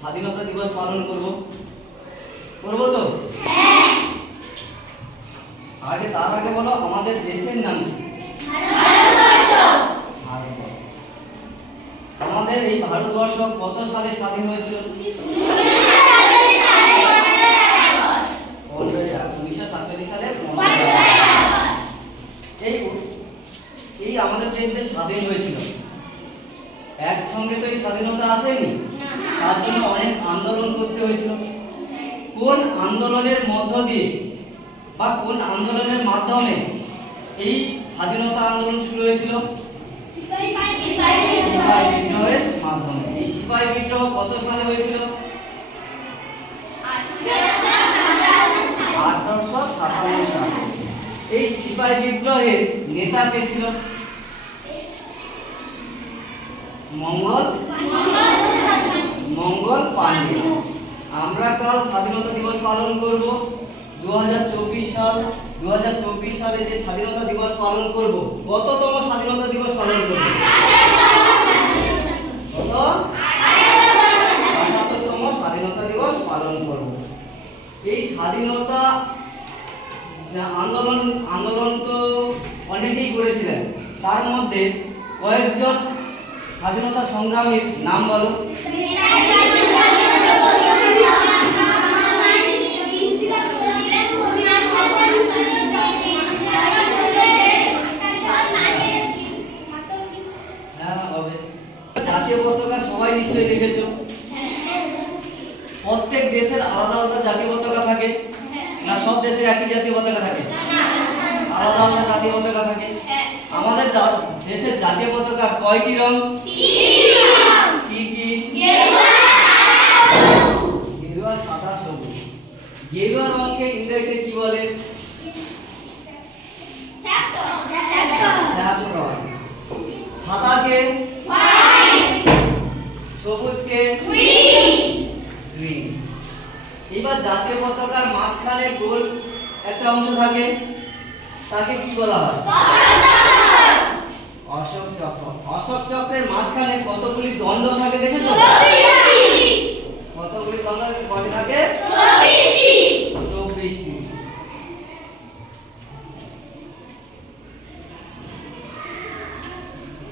স্বাধীনতা দিবস পালন করব তো? তার আগে বলো আমাদের দেশের নাম কি? ভারতবর্ষ। আমাদের এই ভারতবর্ষ কত সালে স্বাধীন হয়েছিল? 1947 সালে। এই আমাদের দেশ যে স্বাধীন হয়েছিল, একসঙ্গে তো এই স্বাধীনতা আসেনি, তার জন্য অনেক আন্দোলন করতে হয়েছিল। কোন আন্দোলনের মধ্য দিয়ে বা কোন আন্দোলনের মাধ্যমে এই স্বাধীনতা আন্দোলন শুরু হয়েছিল? সিপাহী বিদ্রোহের মাধ্যমে। এই সিপাহী বিদ্রোহ কত সালে হয়েছিল? 1857 সালে। এই সিপাহী বিদ্রোহের নেতা কে ছিল? মঙ্গল পান্ডে। আমরা কাল স্বাধীনতা দিবস পালন করব 2024 সাল। 2024 সালে যে স্বাধীনতা দিবস পালন করব, কততম স্বাধীনতা দিবস পালন করব? কত? 78তম স্বাধীনতা দিবস পালন করব। এই স্বাধীনতা আন্দোলন তো অনেকেই করেছিলেন, তার মধ্যে কয়েকজন স্বাধীনতা সংগ্রামীর নাম বলো। জাতীয় পতাকা সবাই নিশ্চয়ই দেখেছো। প্রত্যেক দেশের আলাদা আলাদা জাতীয় পতাকা থাকে না? সব দেশের একই জাতীয় পতাকা থাকে? আলাদা আলাদা জাতীয় পতাকা থাকে। আমাদের দেশের জাতীয় পতাকা কয়টি রং? কি কি? গেরুয়া, সাদা, সবুজ। গেরুয়া রংকে ইংরেজিতে কি বলে? স্যাফরন। সাদাকে? সবুজকে? গ্রিন। এবার জাতীয় পতাকার মাঝখানে গোল একটা অংশ থাকে, তাকে কি বলা হয়? অশোক চক্র। অশোক চক্রের মাঝখানে কতগুলি দণ্ড থাকে দেখেছো?